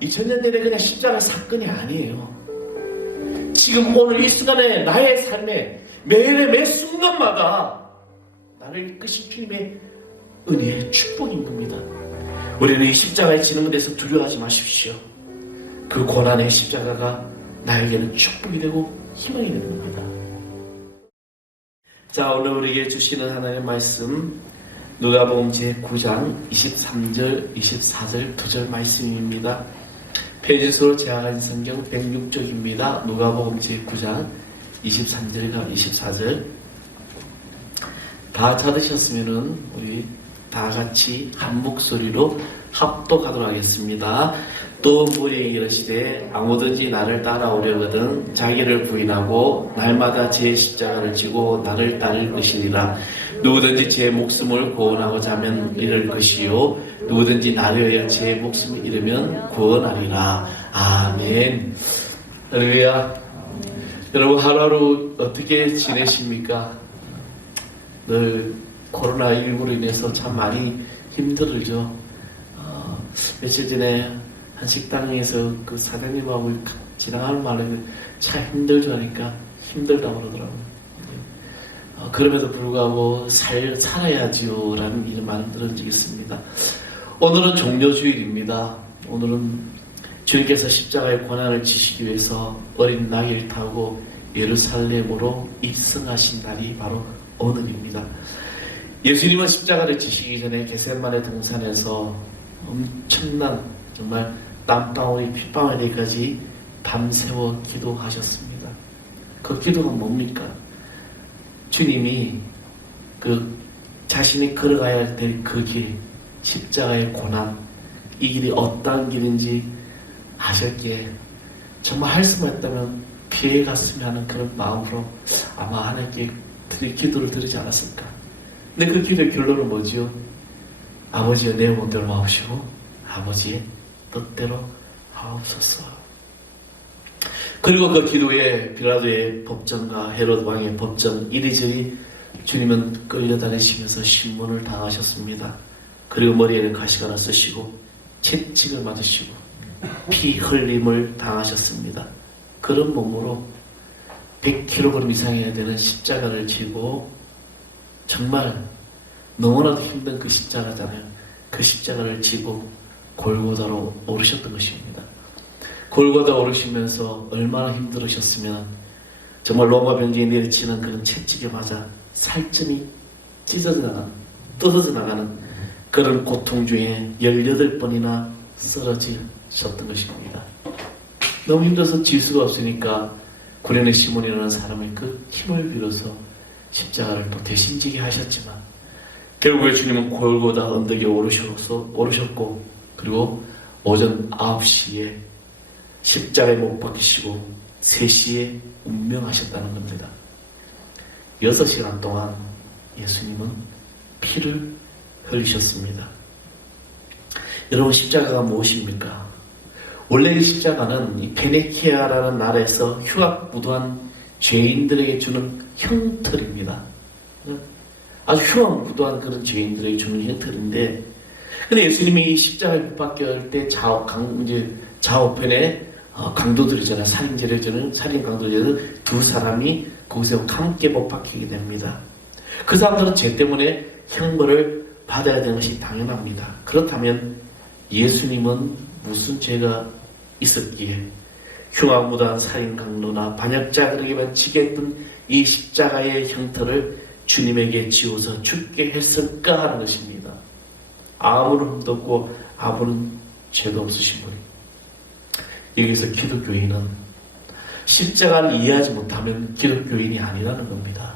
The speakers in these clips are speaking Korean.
2000년 전에 그냥 십자가 사건이 아니에요. 지금 오늘 이 순간에 나의 삶에 매일의 매 순간마다 나를 이끄신 주님의 은혜의 축복인 겁니다. 우리는 이 십자가에 지는 것에서 두려워하지 마십시오. 그 고난의 십자가가 나에게는 축복이 되고 희망이 되는 겁니다. 자, 오늘 우리에게 주시는 하나님의 말씀 누가복음 제9장 23절 24절 2절 말씀입니다. 페이지수로 제약한 성경 106쪽입니다. 누가복음 제9장 23절과 24절 다 찾으셨으면은 우리 다 같이 한 목소리로 합독하도록 하겠습니다. 또 무리에게 이르시되 아무든지 나를 따라오려거든 자기를 부인하고 날마다 제 십자가를 지고 나를 따를 것이니라. 누구든지 제 목숨을 구원하고자 하면 잃을 것이요 누구든지 나를 위하여 제 목숨을 잃으면 구원하리라. 아멘. 할렐루야. 여러분 하루하루 어떻게 지내십니까? 늘 코로나19로 인해서 참 많이 힘들죠. 며칠 전에 한 식당에서 그 사장님하고 지나가는 말에 참 힘들죠 하니까 힘들다고 그러더라고요. 그럼에도 불구하고 살아야지요 라는 일을 많이 들은 적이 있습니다. 오늘은 종료주일입니다. 오늘은 주님께서 십자가의 고난을 지시기 위해서 어린 나귀를 타고 예루살렘으로 입성하신 날이 바로 오늘입니다. 예수님은 십자가를 지시기 전에 겟세마네 동산에서 엄청난 정말 땀방울이 핏방울에까지 밤새워 기도하셨습니다. 그 기도가 뭡니까? 주님이 그 자신이 걸어가야 될 그 길, 십자가의 고난, 이 길이 어떠한 길인지 아셨기에 정말 할 수만 있다면 피해갔으면 하는 그런 마음으로 아마 하나님께 기도를 드리지 않았을까. 근데 그 기도의 결론은 뭐지요? 아버지여 내 몸대로 마옵시고 아버지의 뜻대로 하옵소서. 그리고 그 기도에 빌라도의 법정과 헤롯 왕의 법정 이리저리 주님은 끌려다니시면서 신문을 당하셨습니다. 그리고 머리에는 가시관을 쓰시고 채찍을 맞으시고 피 흘림을 당하셨습니다. 그런 몸으로 100kg 이상해야 되는 십자가를 지고 정말 너무나도 힘든 그 십자가잖아요. 그 십자가를 지고 골고다로 오르셨던 것입니다. 골고다 오르시면서 얼마나 힘들으셨으면 정말 로마 병기에 내리치는 그런 채찍에 맞아 살점이 찢어져 나가는, 떨어져 나가는 그런 고통 중에 18번이나 쓰러지셨던 것입니다. 너무 힘들어서 질 수가 없으니까 구레네 시몬이라는 사람의 그 힘을 빌어서 십자가를 또 대신 지게 하셨지만 결국에 주님은 골고다 언덕에 오르셨고 그리고 오전 9시에 십자가에 못 박히시고 3시에 운명하셨다는 겁니다. 6시간 동안 예수님은 피를 흘리셨습니다. 여러분 십자가가 무엇입니까? 원래 이 십자가는 이 페네키아라는 나라에서 흉악무도한 죄인들에게 주는 형틀입니다. 아주 흉악무도한 그런 죄인들에게 주는 형틀인데, 근데 예수님이 이 십자가에 못 박힐 때 좌우편에 강도들이잖아요. 살인 강도들 두 사람이 거기서 함께 못 박히게 됩니다. 그 사람들은 죄 때문에 형벌을 받아야 되는 것이 당연합니다. 그렇다면 예수님은 무슨 죄가 있었기에 흉악무도한 살인 강도나 반역자들에게만 지게 했던 이 십자가의 형틀을 주님에게 지어서 죽게 했을까 하는 것입니다. 아무런 흠도 없고 아무런 죄도 없으신 분이. 여기서 기독교인은 십자가를 이해하지 못하면 기독교인이 아니라는 겁니다.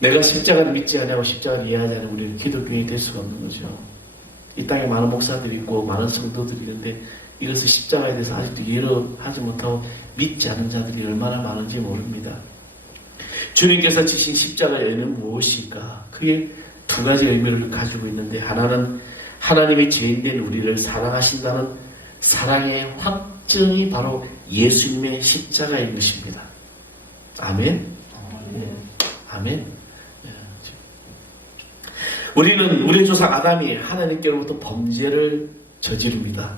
내가 십자가를 믿지 않냐고 십자가를 이해하지 않으면 우리는 기독교인이 될 수가 없는 거죠. 이 땅에 많은 목사들이 있고 많은 성도들이 있는데 이것을 십자가에 대해서 아직도 이해를 하지 못하고 믿지 않은 자들이 얼마나 많은지 모릅니다. 주님께서 지신 십자가의 의미는 무엇일까? 그게 두 가지 의미를 가지고 있는데, 하나는 하나님이 죄인된 우리를 사랑하신다는 사랑의 확증이 바로 예수님의 십자가인 것입니다. 아멘? 아멘? 우리는 우리의 조상 아담이 하나님께로부터 범죄를 저지릅니다.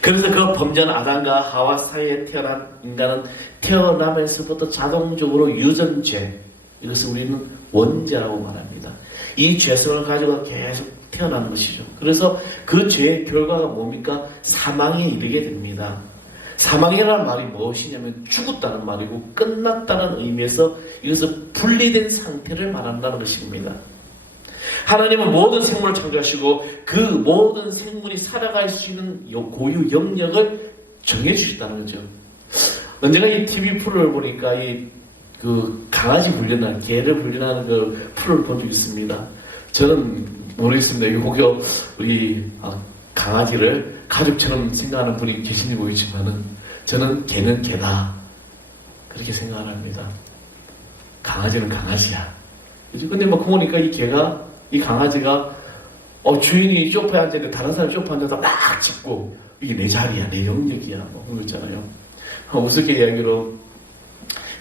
그래서 그 범죄한 아담과 하와 사이에 태어난 인간은 태어나면서부터 자동적으로 유전죄, 이것을 우리는 원죄라고 말합니다. 이 죄성을 가지고 계속 태어나는 것이죠. 그래서 그 죄의 결과가 뭡니까? 사망에 이르게 됩니다. 사망이라는 말이 무엇이냐면 죽었다는 말이고 끝났다는 의미에서 이것은 분리된 상태를 말한다는 것입니다. 하나님은 모든 생물을 창조하시고 그 모든 생물이 살아갈 수 있는 고유 영역을 정해주셨다는 거죠. 언젠가 이 TV 프로를 보니까 그 강아지 훈련하는, 개를 훈련하는 그 프로를 본 적이 있습니다. 저는 모르겠습니다. 혹여 우리 강아지를 가족처럼 생각하는 분이 계신지 모르겠지만은 저는 개는 개다, 그렇게 생각을 합니다. 강아지는 강아지야. 근데 막 보니까 이 강아지가 주인이 소파에 앉아있는데 다른 사람이 소파에 앉아서 막 짖고, 이게 내 자리야, 내 영역이야, 뭐 그런 거 있잖아요. 우습게 이야기로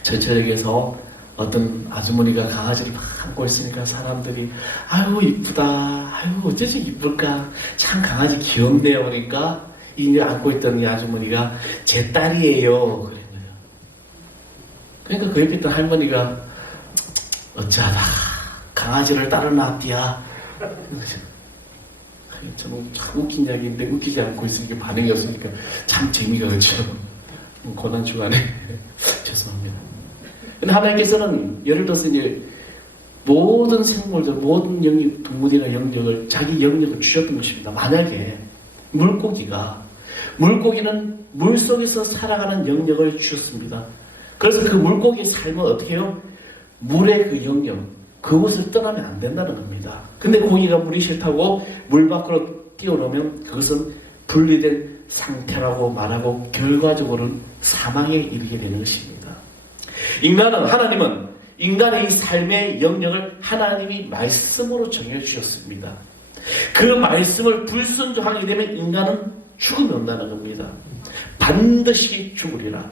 전철역에서 어떤 아주머니가 강아지를 막 안고 있으니까 사람들이 아이고 이쁘다, 아이고 어쩌지 이쁠까, 참 강아지 귀엽네요. 그러니까 이 안고 있던 이 아주머니가 제 딸이에요 그랬네요. 그러니까 그 옆에 있던 할머니가 어쩌다 강아지를 따로 낳았디야. 저는 참 웃긴 이야기인데 웃기지 않고 있으니까 반응이 없으니까 참 재미가 그렇죠. 고난 주간에 죄송합니다. 근데 하나님께서는 예를 들어서 이제 모든 생물들, 모든 영역, 동물이나 영역을, 자기 영역을 주셨던 것입니다. 만약에 물고기는 물속에서 살아가는 영역을 주셨습니다. 그래서 그 물고기의 삶은 어떻게 해요? 물의 그 영역, 그곳을 떠나면 안 된다는 겁니다. 근데 고기가 물이 싫다고 물 밖으로 뛰어놓으면 그것은 분리된 상태라고 말하고 결과적으로는 사망에 이르게 되는 것입니다. 하나님은 인간의 이 삶의 영역을 하나님이 말씀으로 정해주셨습니다. 그 말씀을 불순종하게 되면 인간은 죽음이 온다는 겁니다. 반드시 죽으리라.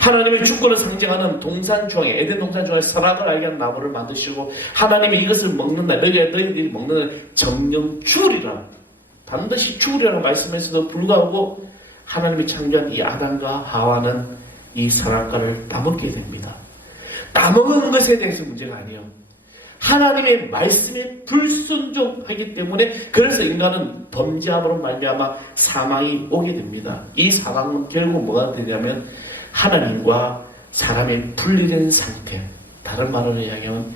하나님의 주권을 상징하는 동산중앙에, 에덴 동산중앙에 선악을 알게 하는 나무를 만드시고 하나님이 이것을 먹는다, 너희들이 먹는 날 정령 죽으리라, 반드시 죽으리라는 말씀에서도 불구하고 하나님이 창조한 이 아담과 하와는 이 선악과를 따먹게 됩니다. 따먹은 것에 대해서 문제가 아니에요. 하나님의 말씀에 불순종하기 때문에 그래서 인간은 범죄함으로 말미암아 사망이 오게 됩니다. 이 사망은 결국 뭐가 되냐면 하나님과 사람의 분리된 상태, 다른 말로 이야기하면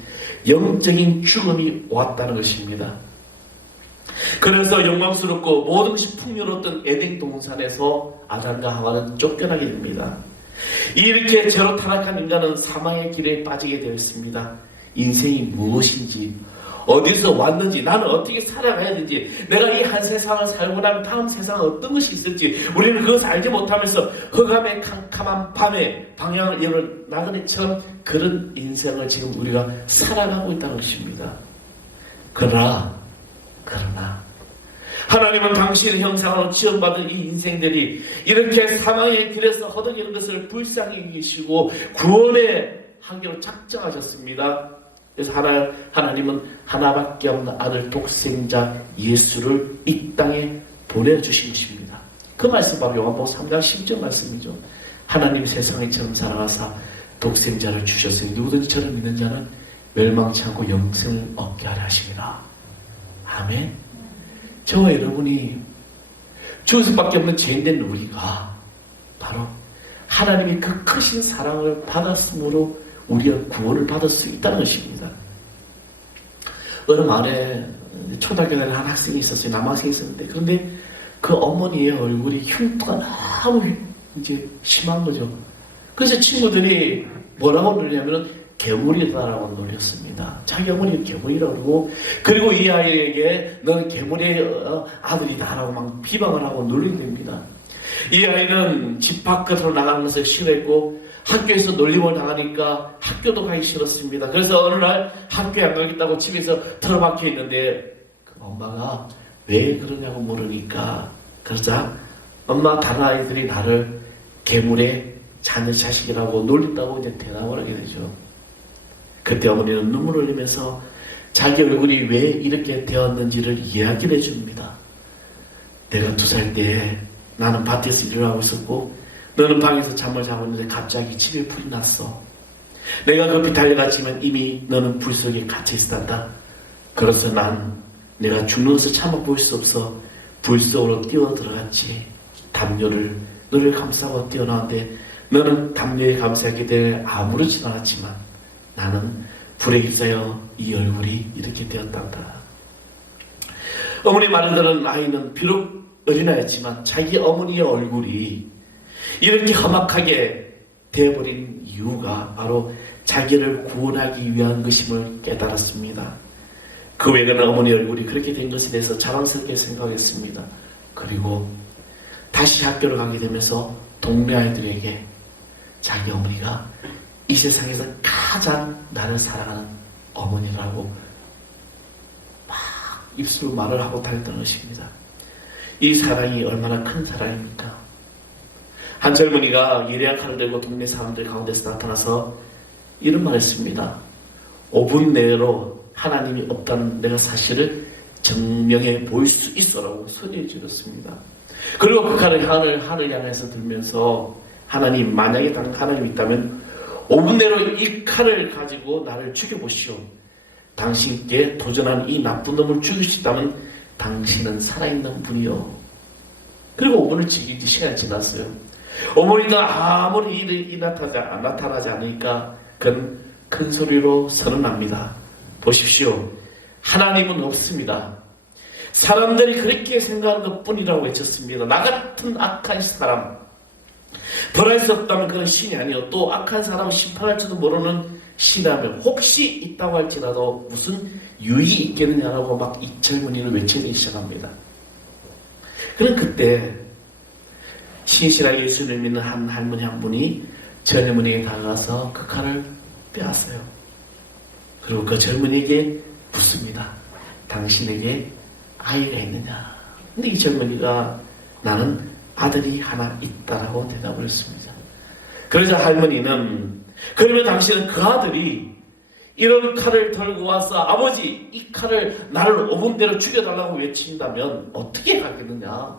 영적인 죽음이 왔다는 것입니다. 그래서 영광스럽고 모든 것이 풍요로웠던 에덴 동산에서 아담과 하와는 쫓겨나게 됩니다. 이렇게 죄로 타락한 인간은 사망의 길에 빠지게 되었습니다. 인생이 무엇인지, 어디서 왔는지, 나는 어떻게 살아가야 되는지, 내가 이 한 세상을 살고 나면 다음 세상은 어떤 것이 있을지 우리는 그것을 알지 못하면서 흑암의 캄캄한 밤에 방향을 잃어 나그네처럼 그런 인생을 지금 우리가 살아가고 있다는 것입니다. 그러나 하나님은 당신의 형상으로 지원받은 이 인생들이 이렇게 사망의 길에서 허덕이는 것을 불쌍히 여기시고 구원의 한계로 작정하셨습니다. 그래서 하나님은 하나밖에 없는 아들 독생자 예수를 이 땅에 보내주신 것입니다. 그 말씀 바로 요한복음 3장 10절 말씀이죠. 하나님 세상에 처음 살아가사 독생자를 주셨으니 누구든지 저를 믿는 자는 멸망치 않고 영생을 얻게 하려 하심이라. 아멘. 저와 여러분이 죽을 수밖에 없는 죄인된 우리가 바로 하나님이 그 크신 사랑을 받았으므로 우리가 구원을 받을 수 있다는 것입니다. 어느 마을에 초등학교 다니는 한 학생이 있었어요. 남학생이 있었는데, 그런데 그 어머니의 얼굴이 흉터가 너무 이제 심한 거죠. 그래서 친구들이 뭐라고 놀리냐면 괴물이다라고 놀렸습니다. 자기 어머니가 괴물이라고 그러고, 그리고 이 아이에게 너는 괴물의 아들이다라고 막 비방을 하고 놀린답니다. 이 아이는 집 바깥으로 나가는 것을 싫어했고 학교에서 놀림을 당하니까 학교도 가기 싫었습니다. 그래서 어느 날 학교에 안 가겠다고 집에서 틀어박혀 있는데 그 엄마가 왜 그러냐고 물으니까, 그러자 엄마 다른 아이들이 나를 괴물의 자식이라고 놀린다고 이제 대답을 하게 되죠. 그때 어머니는 눈물을 흘리면서 자기 얼굴이 왜 이렇게 되었는지를 이야기를 해줍니다. 내가 2살 때 나는 밭에서 일을 하고 있었고 너는 방에서 잠을 자고 있는데 갑자기 집에 불이 났어. 내가 급히 달려갔지만 이미 너는 불 속에 갇혀 있었단다. 그래서 난 내가 죽는 것을 참아 볼 수 없어 불 속으로 뛰어 들어갔지. 담요를 너를 감싸고 뛰어나왔는데 너는 담요에 감싸게 될 아무렇지도 않았지만 나는 불에 휩싸여 이 얼굴이 이렇게 되었단다. 어머니 말을 들은 아이는 비록 어린아이였지만 자기 어머니의 얼굴이 이렇게 험악하게 되어버린 이유가 바로 자기를 구원하기 위한 것임을 깨달았습니다. 그 외에는 어머니 얼굴이 그렇게 된 것에 대해서 자랑스럽게 생각했습니다. 그리고 다시 학교를 가게 되면서 동네 아이들에게 자기 어머니가 이 세상에서 가장 나를 사랑하는 어머니라고 막 입술로 말을 하고 다녔던 것입니다. 이 사랑이 얼마나 큰 사랑입니까? 한 젊은이가 예리한 칼을 들고 동네 사람들 가운데서 나타나서 이런 말을 했습니다. 5분 내로 하나님이 없다는 내가 사실을 증명해 보일 수 있어라고 소리를 질렀습니다. 그리고 그 칼을 하늘 향해서 들면서 하나님, 만약에 하나님이 있다면 5분 내로 이 칼을 가지고 나를 죽여보시오. 당신께 도전한 이 나쁜 놈을 죽일 수 있다면 당신은 살아있는 분이요. 그리고 5분을 지키지 시간이 지났어요. 어머니가 아무리 일이 나타나지 않으니까 그는 큰 소리로 선언합니다. 보십시오. 하나님은 없습니다. 사람들이 그렇게 생각하는 것뿐이라고 외쳤습니다. 나 같은 악한 사람, 벌할 수 없다면 그는 신이 아니요. 또 악한 사람을 심판할지도 모르는 신이라면 혹시 있다고 할지라도 무슨 유익이 있겠느냐라고 막 이 젊은이를 외치기 시작합니다. 그는 그때 신실하게 예수를 믿는 한 할머니 한 분이 젊은이에게 다가가서 그 칼을 빼앗아요. 그리고 그 젊은이에게 묻습니다. 당신에게 아이가 있느냐? 근데 이 젊은이가 나는 아들이 하나 있다라고 대답을 했습니다. 그러자 할머니는 그러면 당신은 그 아들이 이런 칼을 들고 와서 아버지 이 칼을 나를 5분대로 죽여달라고 외친다면 어떻게 하겠느냐?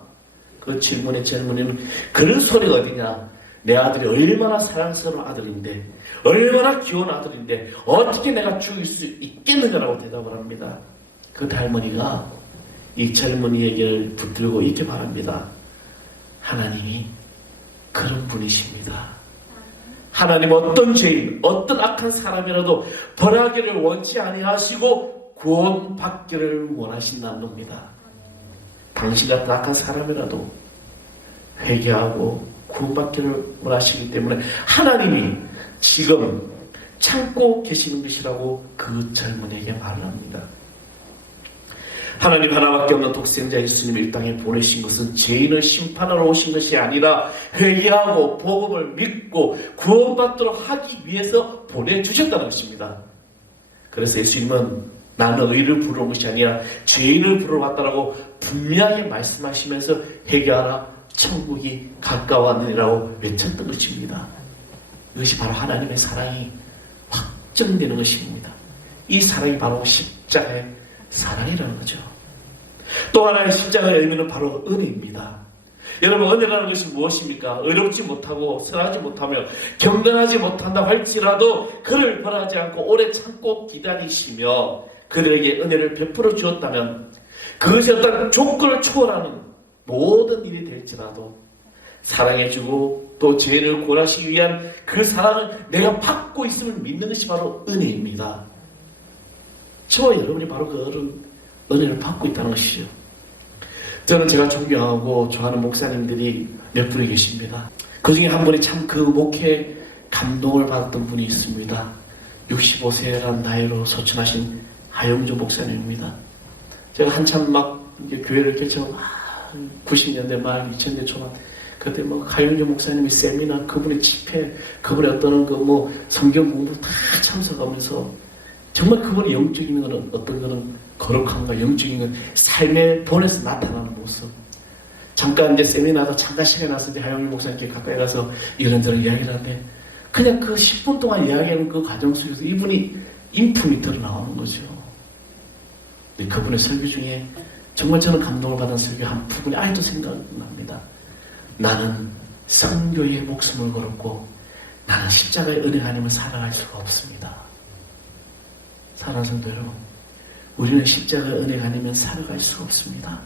그 질문에 젊은이는 그런 소리가 어디냐? 내 아들이 얼마나 사랑스러운 아들인데 얼마나 귀여운 아들인데 어떻게 내가 죽일 수 있겠느냐라고 대답을 합니다. 그 할머니가 이 젊은이에게 붙들고 이렇게 말합니다. 하나님이 그런 분이십니다. 하나님 어떤 죄인, 어떤 악한 사람이라도 벌하기를 원치 아니하시고 구원받기를 원하신다는 겁니다. 당신 같은 악한 사람이라도 회개하고 구원받기를 원하시기 때문에 하나님이 지금 참고 계시는 것이라고 그 젊은이에게 말을 합니다. 하나님 하나밖에 없는 독생자 예수님을 이 땅에 보내신 것은 죄인을 심판하러 오신 것이 아니라 회개하고 복음을 믿고 구원받도록 하기 위해서 보내주셨다는 것입니다. 그래서 예수님은 나는 의를 부르는 것이 아니라 죄인을 부르러 왔다라고 분명히 말씀하시면서 회개하라 천국이 가까웠느니라고 외쳤던 것입니다. 이것이 바로 하나님의 사랑이 확정되는 것입니다. 이 사랑이 바로 십자가의 사랑이라는 거죠. 또 하나의 십자가의 의미는 바로 은혜입니다. 여러분, 은혜라는 것이 무엇입니까? 어렵지 못하고 선하지 못하며 경건하지 못한다 할지라도 그를 벌하지 않고 오래 참고 기다리시며 그들에게 은혜를 베풀어 주었다면 그것이 어떤 조건을 초월하는 모든 일이 될지라도 사랑해주고 또 죄인을 구원하시기 위한 그 사랑을 내가 받고 있음을 믿는 것이 바로 은혜입니다. 저와 여러분이 바로 그 은혜를 받고 있다는 것이죠. 저는 제가 존경하고 좋아하는 목사님들이 몇 분이 계십니다. 그 중에 한 분이 참 그 목회에 감동을 받았던 분이 있습니다. 65세라는 나이로 소천하신 하영조 목사님입니다. 제가 한참 막 이제 교회를 개척 90년대 말 2000년 초반 그때 뭐 하영조 목사님의 세미나, 그분의 집회, 그분의 어떤 그 뭐 성경 공부 다 참석하면서 정말 그분의 영적인 거는 어떤 거는 거룩함과 영적인 건 삶의 본에서 나타나는 모습. 잠깐 이제 세미나가 잠깐 시간이 나서 이제 하영민 목사님께 가까이 가서 이런저런 이야기를 하는데 그냥 그 10분 동안 이야기하는 그 과정 속에서 이분이 인품이 드러나오는 거죠. 그분의 설교 중에 정말 저는 감동을 받은 설교 한 부분이 아직도 생각납니다. 나는 성교의 목숨을 걸었고 나는 십자가의 은혜 아니면 살아갈 수가 없습니다. 사랑하는 성도 여러분, 우리는 십자가의 은혜가 아니면 살아갈 수가 없습니다.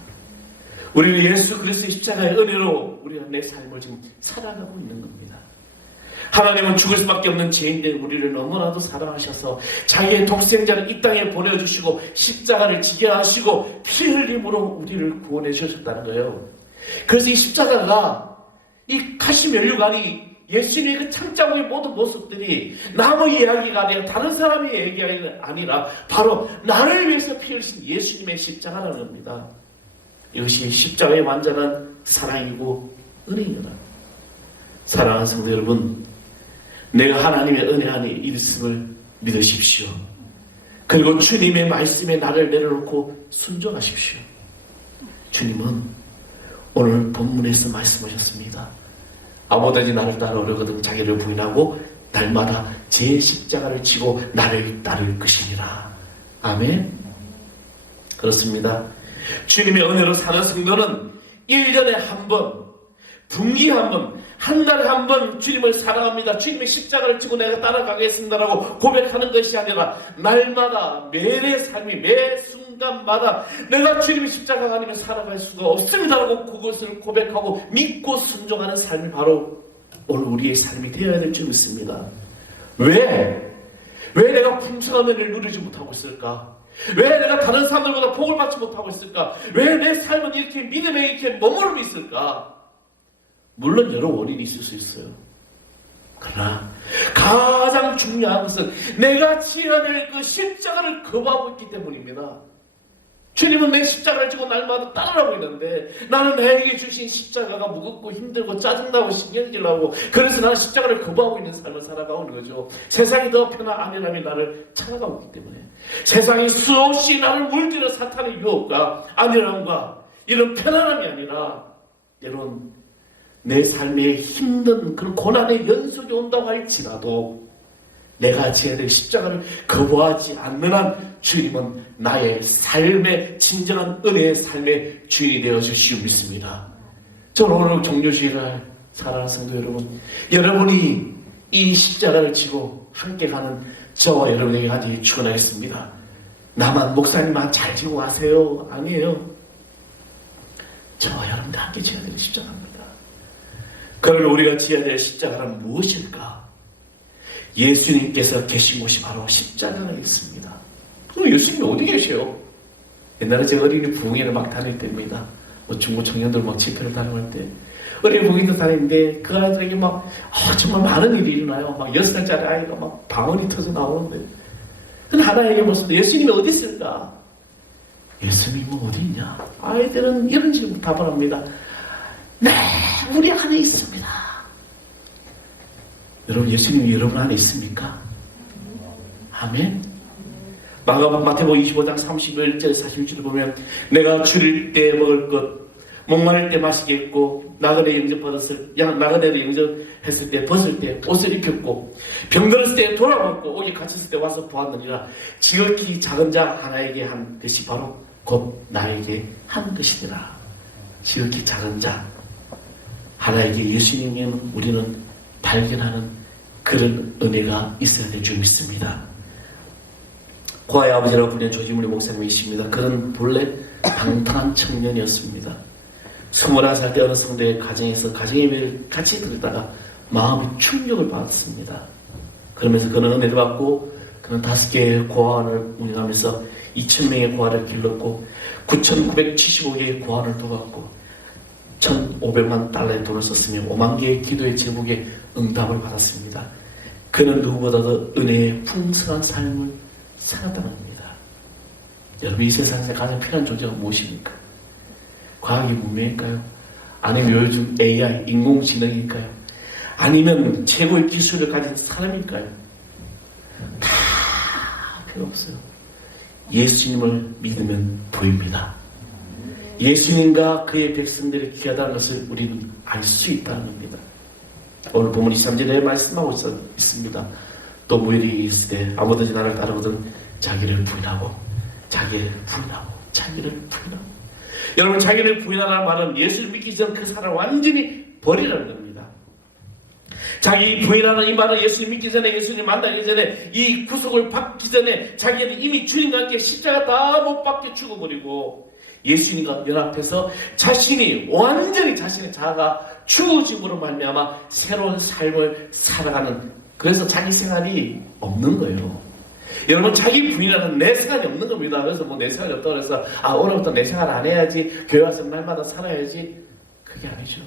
우리는 예수 그리스도의 십자가의 은혜로 우리가 내 삶을 지금 살아가고 있는 겁니다. 하나님은 죽을 수밖에 없는 죄인된 우리를 너무나도 사랑하셔서 자기의 독생자를 이 땅에 보내주시고 십자가를 지게 하시고 피 흘림으로 우리를 구원해 주셨다는 거예요. 그래서 이 십자가가 이 가시면류관이 예수님의 그 창자국의 모든 모습들이 남의 이야기가 아니라 다른 사람의 이야기가 아니라 바로 나를 위해서 피 흘리신 예수님의 십자가라는 겁니다. 이것이 십자가의 완전한 사랑이고 은혜입니다. 사랑하는 성도 여러분, 내가 하나님의 은혜 안에 있음을 믿으십시오. 그리고 주님의 말씀에 나를 내려놓고 순종하십시오. 주님은 오늘 본문에서 말씀하셨습니다. 아무든지 나를 따르거든 자기를 부인하고 날마다 제 십자가를 지고 나를 따를 것이니라. 아멘. 그렇습니다. 주님의 은혜로 사는 성도는 1년에 한 번, 분기에 한 번, 한 달에 한 번 주님을 사랑합니다. 주님의 십자가를 지고 내가 따라가겠습니다라고 고백하는 것이 아니라 날마다 매일의 삶이 매 순간마다 내가 주님의 십자가가 아니면 살아갈 수가 없습니다라고 그것을 고백하고 믿고 순종하는 삶이 바로 오늘 우리의 삶이 되어야 될 줄 믿습니다. 왜 내가 풍성한 은혜를 누리지 못하고 있을까? 왜 내가 다른 사람들보다 복을 받지 못하고 있을까? 왜 내 삶은 이렇게 믿음에 이렇게 머무르고 있을까? 물론 여러 원인이 있을 수 있어요. 그러나 가장 중요한 것은 내가 지어야 될 그 십자가를 거부하고 있기 때문입니다. 주님은 내 십자가를 지고 날마다 따르라고 있는데 나는 나에게 주신 십자가가 무겁고 힘들고 짜증나고 신경질 나고 그래서 나는 십자가를 거부하고 있는 삶을 살아가고 있는 거죠. 세상이 더 편한 아내람이 나를 찾아가고 있기 때문에 세상이 수없이 나를 물들여 사탄의 유혹과 아내람과 이런 편안함이 아니라 때론 내 삶에 힘든 그런 고난의 연속이 온다고 할지라도 내가 지어야 될 십자가를 거부하지 않는 한 주님은 나의 삶의 진정한 은혜의 삶의 주인이 되어 주시오 믿습니다. 저는 오늘 종료주일날 사랑하는 성도 여러분, 여러분이 이 십자가를 지고 함께 가는 저와 여러분에게 하기 축원하겠습니다. 나만 목사님만 잘 지고 가세요. 아니에요. 저와 여러분과 함께 지어야 될 십자가입니다. 그러면 우리가 지어야 될 십자가는 무엇일까? 예수님께서 계신 곳이 바로 십자가가 있습니다. 그럼 예수님이 어디 계세요? 옛날에 제가 어린이 부흥회를 막 다닐 때입니다. 중고 청년들 막 집회를 다녀올 때 어린이 부흥회도 다니는데 그 아이들에게 막 정말 많은 일이 일어나요. 막 6살짜리 아이가 막 방언이 터져 나오는데 근데 하나 얘기해보습니다. 예수님이 어디 있을까? 예수님은 어디 있냐? 아이들은 이런 식으로 답을 합니다. 네, 우리 안에 있습니다. 여러분, 예수님이 여러분 안에 있습니까? 아멘. 마태복음 25장 31절 41절을 보면 내가 줄일 때 먹을 것, 목마를 때 마시겠고 나그네 나그네를 영접했을 때 벗을 때 옷을 입혔고 병들었을 때 돌아왔고 옥에 갇혔을 때 와서 보았느니라. 지극히 작은 자 하나에게 한 것이 바로 곧 나에게 한 것이니라. 지극히 작은 자 하나에게 예수님에는 우리는 발견하는 그런 은혜가 있어야 될 줄 믿습니다. 고아의 아버지라고 불리는 조지문리 목사님이십니다. 그는 본래 방탕한 청년이었습니다. 21살 때 어느 성도의 가정에서 가정의 예배를 같이 들다가 마음의 충격을 받았습니다. 그러면서 그는 은혜를 받고 그는 5개의 고아원을 운영하면서 2,000명의 고아를 길렀고 9,975개의 고아원을 도왔고 1,500만 달러의 돈을 썼으며 5만 개의 기도의 제목에 응답을 받았습니다. 그는 누구보다도 은혜의 풍성한 삶을 살았다는 겁니다. 여러분, 이 세상에서 가장 필요한 존재가 무엇입니까? 과학의 문명일까요? 아니면 요즘 AI, 인공지능일까요? 아니면 최고의 기술을 가진 사람일까요? 다 필요 없어요. 예수님을 믿으면 보입니다. 예수님과 그의 백성들이 귀하다는 것을 우리는 알 수 있다는 겁니다. 오늘 본문 23절에 말씀하고 있습니다. 또 무엘이 있을 때 아무든지 나를 따르거든 자기를 부인하고 여러분, 자기를 부인하라는 말은 예수를 믿기 전 그 사람을 완전히 버리라는 겁니다. 자기 부인하는 이 말을 예수님 믿기 전에, 예수님 만나기 전에, 이 구속을 받기 전에 자기는 이미 주님과 함께 십자가 다 못 박혀 죽어버리고 예수님과 연합해서 자신이 완전히 자신의 자아가 죽어짐으로 말미암아 새로운 삶을 살아가는, 그래서 자기 생활이 없는 거예요. 여러분, 자기 부인하는 내 생활이 없는 겁니다. 그래서 뭐 내 생활이 없다고 해서 오늘부터 내 생활 안 해야지, 교회 와서 날마다 살아야지, 그게 아니죠.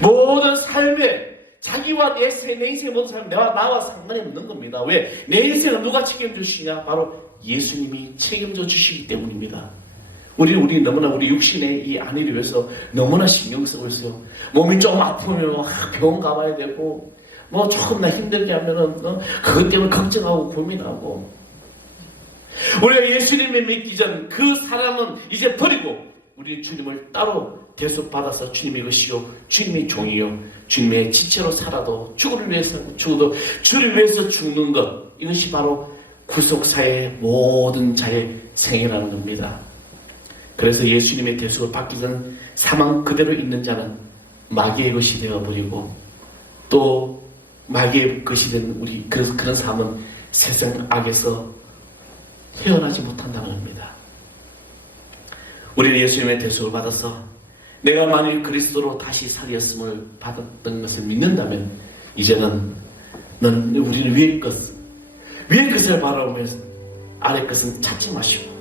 모든 삶에 자기와 내 인생의 모든 삶, 나와 상관이 없는 겁니다. 왜? 내 인생은 누가 책임져 주시냐? 바로 예수님이 책임져 주시기 때문입니다. 우리 너무나 우리 육신의 이 안위를 위해서 너무나 신경 쓰고 있어요. 몸이 좀 아프면 병원 가봐야 되고, 뭐 조금나 힘들게 하면은 그것 때문에 걱정하고 고민하고. 우리가 예수님을 믿기 전 그 사람은 이제 버리고 우리 주님을 따로 대속받아서 주님의 것이요, 주님의 종이요, 주님의 지체로 살아도 주를 위해서 죽어도 주를 위해서 죽는 것, 이것이 바로 구속사의 모든 자의 생애라는 겁니다. 그래서 예수님의 대속을 받기 전 사망 그대로 있는 자는 마귀의 것이 되어버리고, 또 마귀의 것이 된 우리 그런 삶은 세상 악에서 헤어나지 못한다는 겁니다. 우리는 예수님의 대속을 받아서 내가 만일 그리스도로 다시 살렸음을 받았던 것을 믿는다면 이제는 우리는 위의 것을 바라보면서 아래 것은 찾지 마시고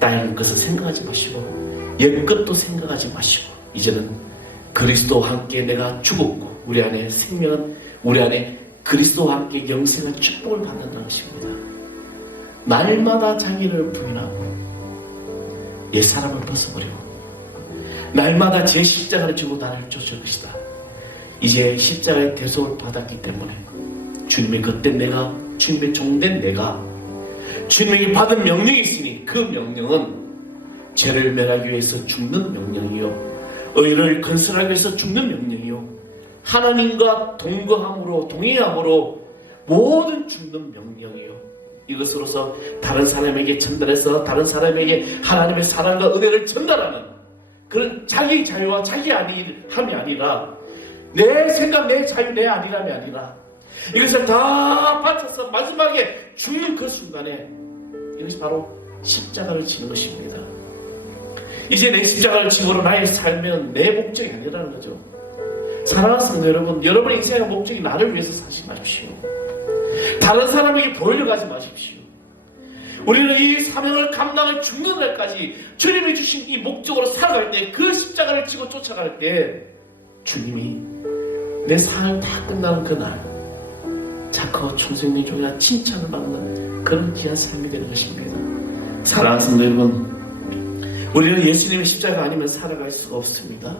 땅의 것을 생각하지 마시고 옛 것도 생각하지 마시고 이제는 그리스도와 함께 내가 죽었고 우리 안에 생명은, 우리 안에 그리스도와 함께 영생의 축복을 받는다는 것입니다. 날마다 자기를 부인하고 옛사람을 벗어버리고 날마다 제 십자가를 지고 나를 쫓을 것이다. 이제 십자가의 대속을 받았기 때문에 주님의 그때 내가, 주님의 종된 내가 주님에게 받은 명령이 있으니 그 명령은 죄를 멸하기 위해서 죽는 명령이요, 의를 건설하기 위해서 죽는 명령이요, 하나님과 동행함으로 모든 죽는 명령이요, 이것으로서 다른 사람에게 전달해서 다른 사람에게 하나님의 사랑과 은혜를 전달하는 그런 자기 자유와 자기 아니함이 아니라, 내 생각, 내 자유, 내 아니함이 아니라 이것을 다 바쳐서 마지막에 죽는 그 순간에 이것이 바로 십자가를 지는 것입니다. 이제 내 십자가를 지므로 나의 삶은 내 목적이 아니라는 거죠. 사랑하는 성도 여러분, 여러분의 인생의 목적이 나를 위해서 사지 마십시오. 다른 사람에게 보이려고 하지 마십시오. 우리는 이 사명을 감당해 죽는 날까지 주님이 주신 이 목적으로 살아갈 때, 그 십자가를 지고 쫓아갈 때 주님이 내 삶을 다 끝나는 그날 자커 충성님 종이라 칭찬을 받는 그런 귀한 삶이 되는 것입니다. 사랑하는 성도 여러분, 우리는 예수님의 십자가 아니면 살아갈 수가 없습니다.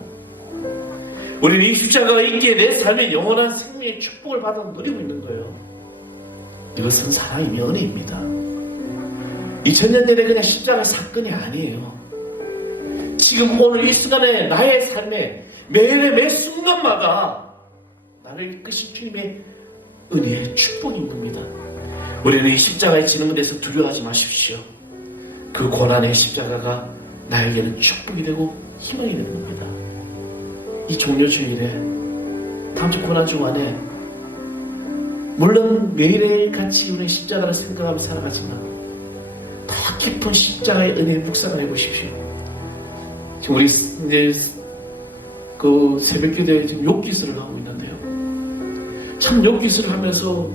우리는 이 십자가가 있기에 내 삶의 영원한 생명의 축복을 받아 누리고 있는 거예요. 이것은 사랑이며 은혜입니다. 2000년 내내 그냥 십자가 사건이 아니에요. 지금 오늘 이 순간에 나의 삶에 매일의 매 순간마다 나를 이끄신 주님의 은혜의 축복인 겁니다. 우리는 이 십자가에 지는 것에서 두려워하지 마십시오. 그 고난의 십자가가 나에게는 축복이 되고 희망이 되는 겁니다. 이 종료주일에, 다음 주 고난 주간에 물론 매일의 같이 우리 십자가를 생각하며 살아가지만 더 깊은 십자가의 은혜에 묵상을 해보십시오. 지금 우리 이제 그 새벽기도에 지금 욕기술을 하고 있는데요. 참 욕기술을 하면서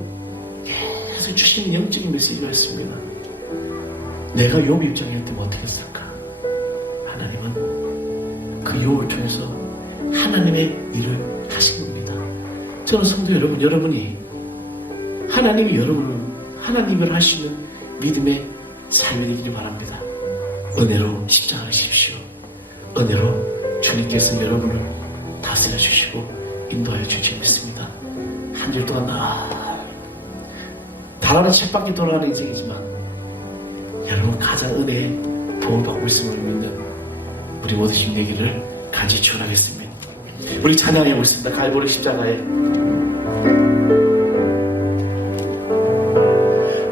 계속 주시는 영적인 메시지가 있습니다. 내가 욥 입장이었다면 어떻게 했을까? 하나님은 그 욥을 통해서 하나님의 일을 하신 겁니다. 저는 성도 여러분, 여러분이 하나님이 여러분을 하나님을 하시는 믿음의 삶이 되기를 바랍니다. 은혜로 십자가를 지십시오. 은혜로 주님께서 여러분을 다스려 주시고 인도하여 주실 믿습니다. 한 주 동안 달아나 쳇바퀴 돌아가는 인생이지만 여러분 가장 은혜에 도움받고 있음을 믿는 우리 모두 힘내기를 간절히 축원하겠습니다. 우리 찬양해 보겠습니다. 갈보리 십자가에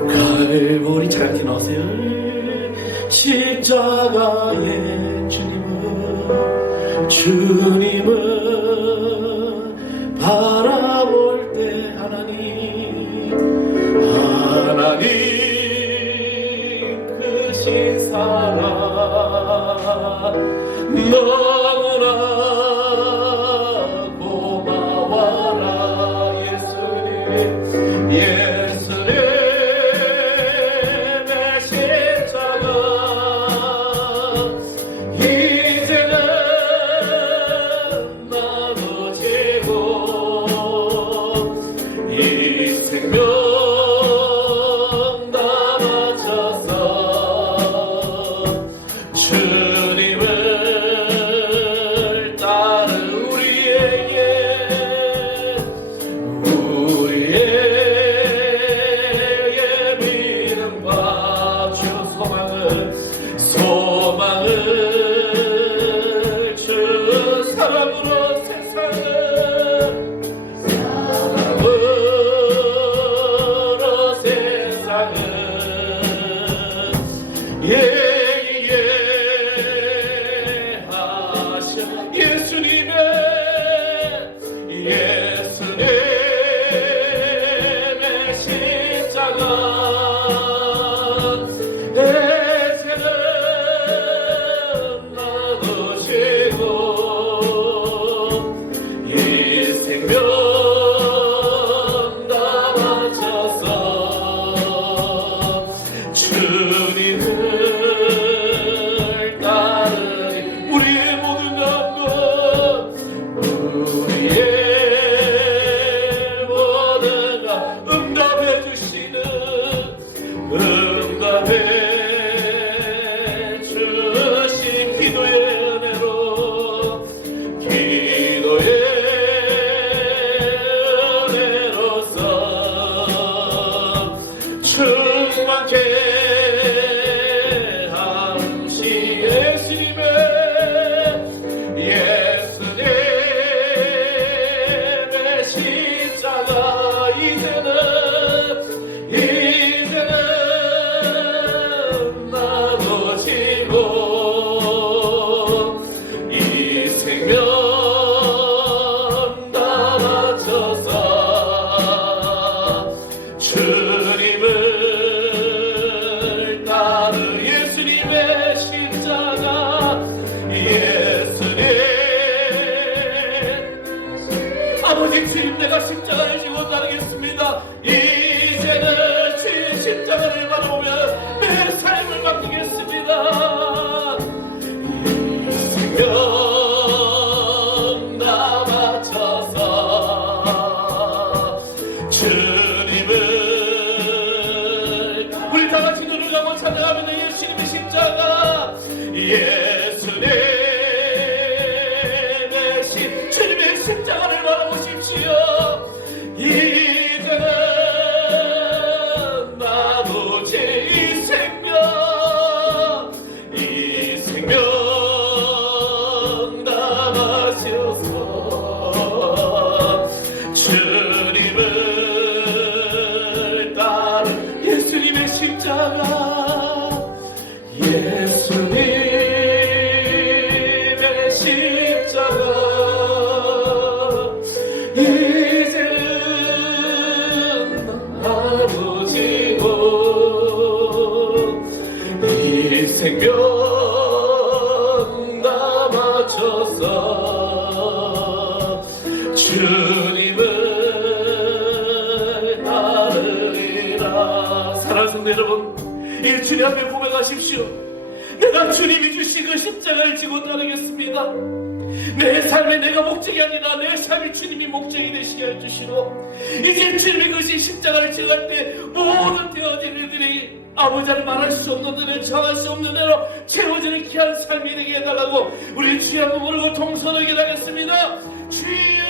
갈보리 찬양해 나오세요. 십자가에 주님은 너무나 고마워라 예수님 예수님의 십자가 이제는 나눠지고 이 생명 다 바쳐서 주님을 따른 우리에게 믿음과 주 소망을 주 사랑으로 세상을 하셔 예수님의 십자가 이제는 나누시고 이 생명 다 바쳐서 주님을 따르니 우리의 모든 감동 우리의 모든 감 응답해 주시는 응답해 주신 기도의 은혜로 기도의 은혜로서 충만케 함시 예수님의 십자가 이제는 나눠지고 이 생명 다 바쳐서 주님을 따르 예수님의 십자가 예수님 아버지 주님 내가 십자가를 지고 따르겠습니다. 이제는 주의 십자가를 바라보며 내 삶을 바꾸겠습니다. 이 생명 다 바쳐서 주님을 우리 다같이 눈을 감고 찬양하며 예수님의 십자가 예수님의 주님의 십자가를 바라보십시오. 이제는 나누지 이 생명 담아셔서 주님을 따른 예수님의 십자가 예수님의 십자가 이제는 나누지고 이 생명 다 바쳐서 주님을 따르리라. 사랑하는 성도 여러분, 이 주님 앞에 고백하십시오. 내가 주님이 주신 그 십자가를 지고 따르겠습니다. 내 삶에 내가 목적이 아니라 내 삶이 주님이 목적이 되시게 해주시고 이제 주님이 그 십자가를 지갈 때 모든 되어진 일들이 아버지를 말할 수 없는 대로 정할 수 없는 대로 채워지는 귀한 삶이 되게 해달라고 우리 주여 한번 울고 통성을 기다렸습니다. 주여